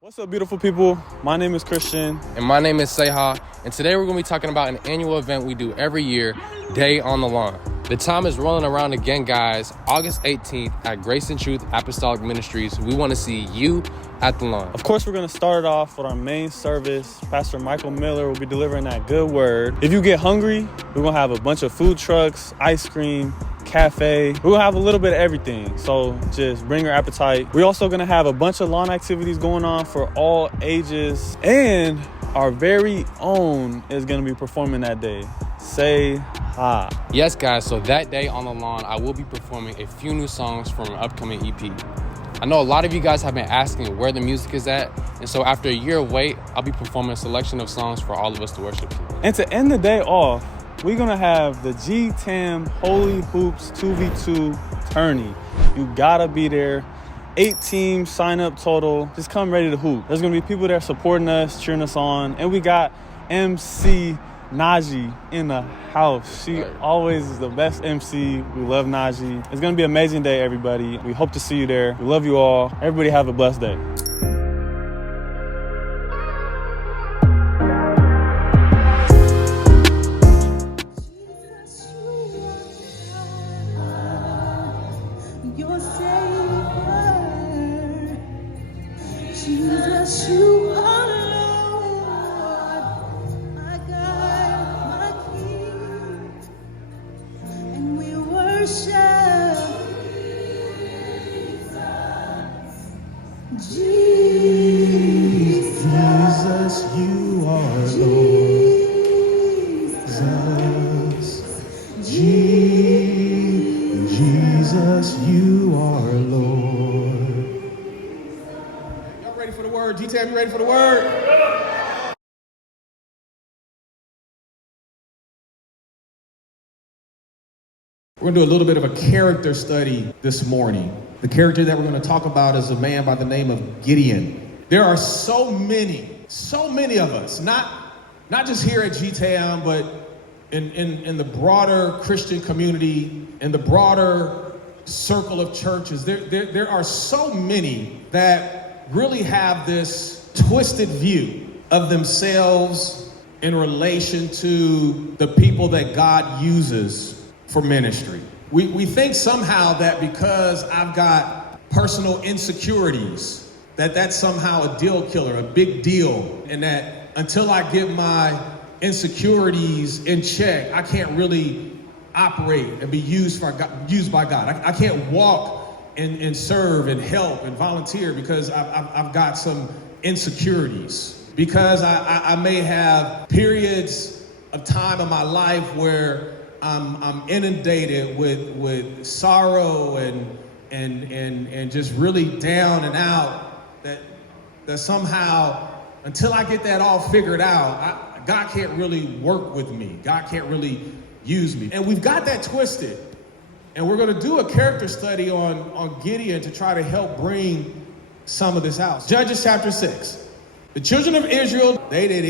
What's up, beautiful people? My name is Christian. And my name is Seha, and today we're going to be talking about an annual event we do every year, Day on the Lawn. The time is rolling around again, guys. August 18th at Grace and Truth Apostolic Ministries. We want to see you at the lawn. Of course, we're going to start it off with our main service. Pastor Michael Miller will be delivering that good word. If you get hungry, we're going to have a bunch of food trucks, ice cream, cafe. We're gonna have a little bit of everything, so just bring your appetite. We're also gonna have a bunch of lawn activities going on for all ages, and our very own is gonna be performing that day. Say hi. Yes, guys, so that day on the lawn, I will be performing a few new songs from an upcoming EP. I know a lot of you guys have been asking where the music is at, and so after a year of wait, I'll be performing a selection of songs for all of us to worship to. And to end the day off, we're gonna have the GTAM Holy Hoops 2v2 tourney. You gotta be there. 8 teams sign up total. Just come ready to hoop. There's gonna be people there supporting us, cheering us on. And we got MC Najee in the house. She always is the best MC. We love Najee. It's gonna be an amazing day, everybody. We hope to see you there. We love you all. Everybody have a blessed day. Your Savior, Jesus, you are Lord, my God, my King, and we worship Jesus, you are Lord. Jesus, you are Lord. Y'all ready for the word? GTAM, you ready for the word? We're going to do a little bit of a character study this morning. The character that we're going to talk about is a man by the name of Gideon. There are so many of us, not just here at GTAM, but in the broader Christian community, in the broader circle of churches. There are so many that really have this twisted view of themselves in relation to the people that God uses for ministry. We think somehow that because I've got personal insecurities, that's somehow a deal killer, a big deal, and that until I get my insecurities in check, I can't really operate and be used by God. I can't walk and serve and help and volunteer because I've got some insecurities. Because I may have periods of time in my life where I'm inundated with sorrow and just really down and out, that somehow, until I get that all figured out, God can't really work with me. God can't really use me. And we've got that twisted. And we're going to do a character study on Gideon to try to help bring some of this out. Judges chapter 6. The children of Israel, they did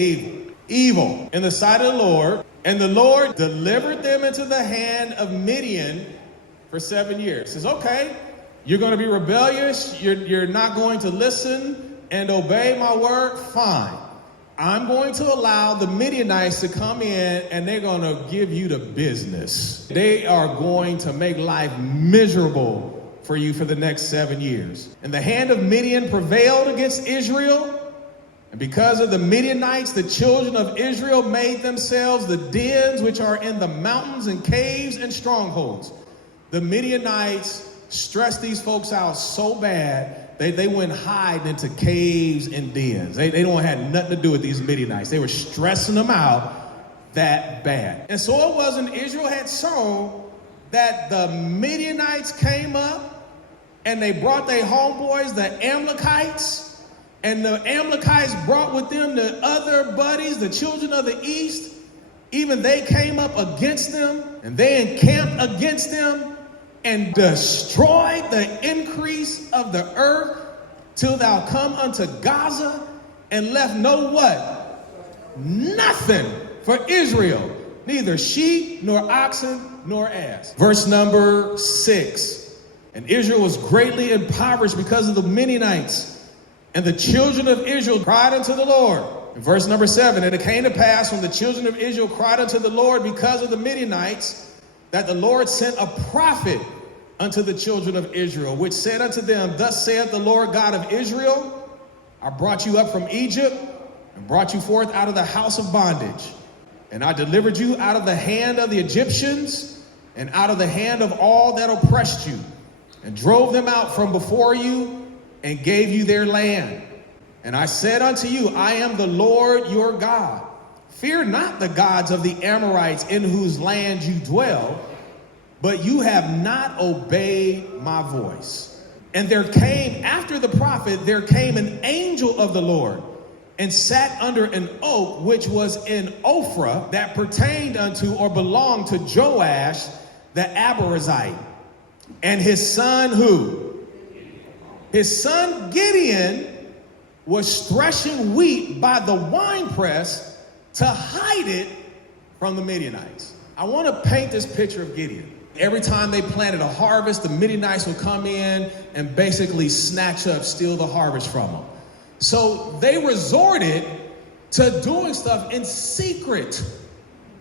evil in the sight of the Lord, and the Lord delivered them into the hand of Midian for 7 years. He says, okay, you're going to be rebellious. You're not going to listen and obey my word. Fine. I'm going to allow the Midianites to come in, and they're going to give you the business. They are going to make life miserable for you for the next 7 years. And the hand of Midian prevailed against Israel. And because of the Midianites, the children of Israel made themselves the dens which are in the mountains and caves and strongholds. The Midianites stressed these folks out so bad, they went hiding into caves and dens. They don't have nothing to do with these Midianites. They were stressing them out that bad. And so it was when Israel had sown that the Midianites came up and they brought their homeboys, the Amalekites, and the Amalekites brought with them the other buddies, the children of the east. Even they came up against them, and they encamped against them and destroyed the increase of the earth till thou come unto Gaza, and left no what? Nothing for Israel, neither sheep nor oxen nor ass. Verse number 6. And Israel was greatly impoverished because of the Midianites. And the children of Israel cried unto the Lord. In verse number 7, and it came to pass when the children of Israel cried unto the Lord because of the Midianites, that the Lord sent a prophet unto the children of Israel, which said unto them, thus saith the Lord God of Israel, I brought you up from Egypt and brought you forth out of the house of bondage. And I delivered you out of the hand of the Egyptians and out of the hand of all that oppressed you, and drove them out from before you and gave you their land. And I said unto you, I am the Lord your God. Fear not the gods of the Amorites in whose land you dwell, but you have not obeyed my voice. And there came, after the prophet, there came an angel of the Lord and sat under an oak which was in Ophrah, that pertained unto or belonged to Joash the Abiezrite. And his son who? His son Gideon was threshing wheat by the winepress to hide it from the Midianites. I want to paint this picture of Gideon. Every time they planted a harvest, the Midianites would come in and basically snatch up, steal the harvest from them. So they resorted to doing stuff in secret,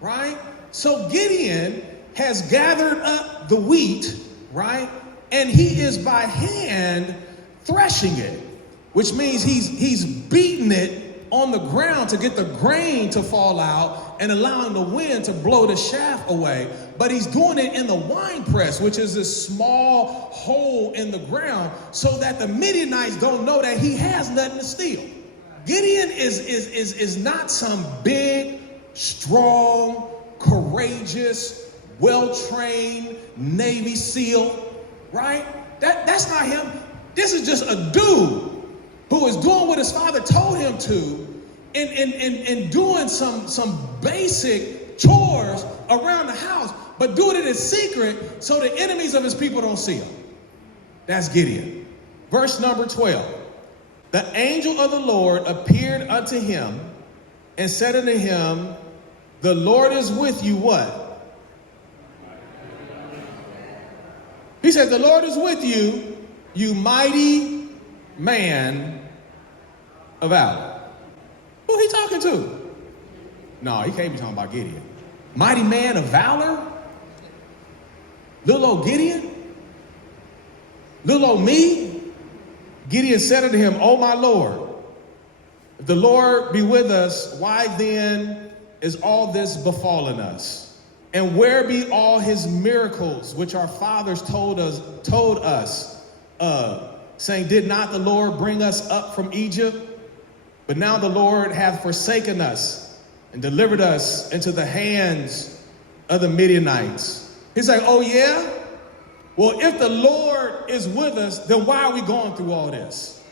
right? So Gideon has gathered up the wheat, right? And he is by hand threshing it, which means he's beating it on the ground to get the grain to fall out and allowing the wind to blow the chaff away. But he's doing it in the wine press, which is this small hole in the ground, so that the Midianites don't know that he has nothing to steal. Gideon is not some big, strong, courageous, well-trained Navy SEAL, right? That's not him. This is just a dude who is doing what his father told him to and doing some basic chores around the house, but doing it in secret so the enemies of his people don't see him. That's Gideon. Verse number 12. The angel of the Lord appeared unto him and said unto him, the Lord is with you, what? He said, the Lord is with you, you mighty man of valor. Who he talking to? No, he can't be talking about Gideon. Mighty man of valor? Little old Gideon? Little old me? Gideon said unto him, O my Lord, if the Lord be with us, why then is all this befallen us? And where be all his miracles which our fathers told us, saying, did not the Lord bring us up from Egypt? But now the Lord hath forsaken us and delivered us into the hands of the Midianites. He's like, oh yeah? Well, if the Lord is with us, then why are we going through all this?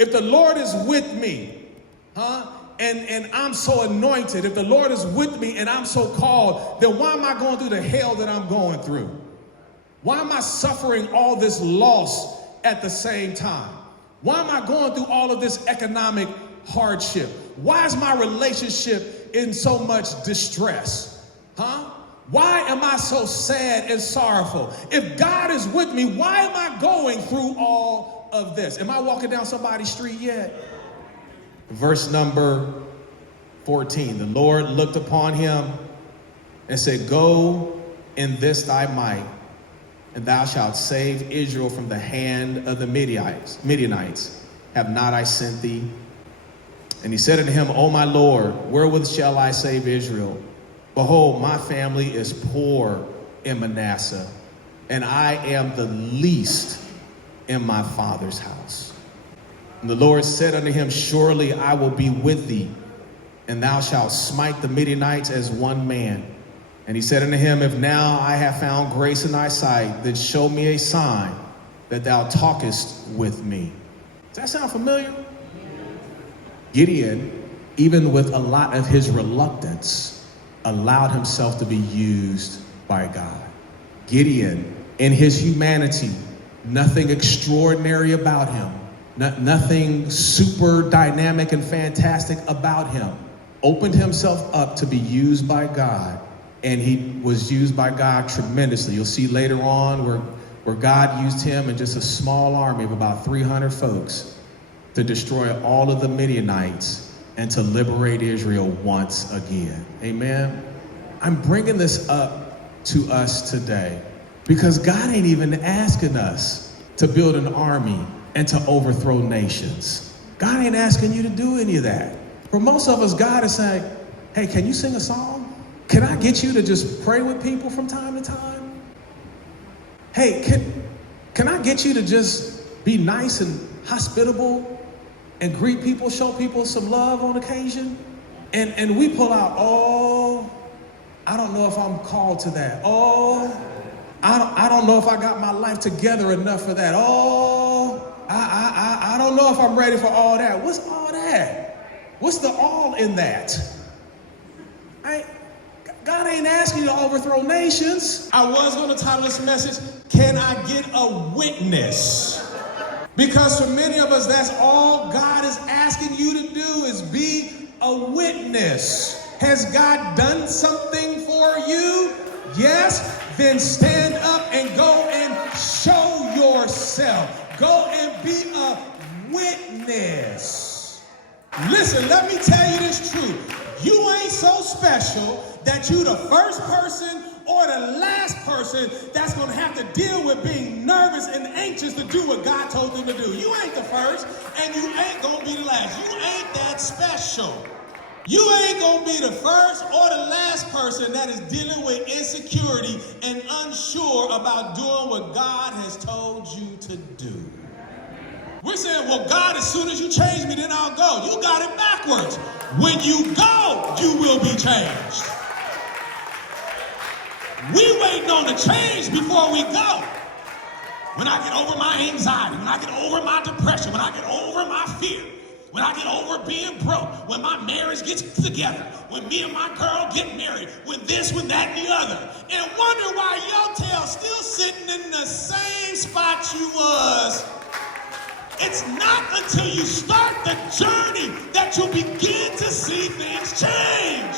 If the Lord is with me, and I'm so anointed, if the Lord is with me and I'm so called, then why am I going through the hell that I'm going through? Why am I suffering all this loss at the same time? Why am I going through all of this economic hardship? Why is my relationship in so much distress? Why am I so sad and sorrowful? If God is with me, why am I going through all of this? Am I walking down somebody's street yet? Verse number 14, the Lord looked upon him and said, go in this thy might, and thou shalt save Israel from the hand of the Midianites. Have not I sent thee? And he said unto him, O my Lord, wherewith shall I save Israel? Behold, my family is poor in Manasseh, and I am the least in my father's house. And the Lord said unto him, surely I will be with thee, and thou shalt smite the Midianites as one man. And he said unto him, if now I have found grace in thy sight, then show me a sign that thou talkest with me. Does that sound familiar? Gideon, even with a lot of his reluctance, allowed himself to be used by God. Gideon, in his humanity, nothing extraordinary about him, nothing super dynamic and fantastic about him, opened himself up to be used by God. And he was used by God tremendously. You'll see later on where God used him in just a small army of about 300 folks to destroy all of the Midianites and to liberate Israel once again. Amen. I'm bringing this up to us today because God ain't even asking us to build an army and to overthrow nations. God ain't asking you to do any of that. For most of us, God is saying, hey, can you sing a song? Can I get you to just pray with people from time to time? Hey, can I get you to just be nice and hospitable and greet people, show people some love on occasion? And we pull out, oh, I don't know if I'm called to that. Oh, I don't know if I got my life together enough for that. Oh, I don't know if I'm ready for all that. What's all that? What's the all in that? God ain't asking you to overthrow nations. I was going to title this message, Can I Get a Witness? Because for many of us, that's all God is asking you to do is be a witness. Has God done something for you? Yes? Then stand up and go and show yourself. Go and be a witness. Listen, let me tell you this truth. You ain't so special that you the first person or the last person that's going to have to deal with being nervous and anxious to do what God told them to do. You ain't the first, and you ain't going to be the last. You ain't that special. You ain't going to be the first or the last person that is dealing with insecurity and unsure about doing what God has told you to do. We're saying, well, God, as soon as you change me, then I'll go. You got it backwards. When you go, you will be changed. We waiting on the change before we go. When I get over my anxiety, when I get over my depression, when I get over my fear, when I get over being broke, when my marriage gets together, when me and my girl get married, when this, when that, and the other, and wonder why your tail's still sitting in the same spot you was. It's not until you start the journey that you begin to see things change.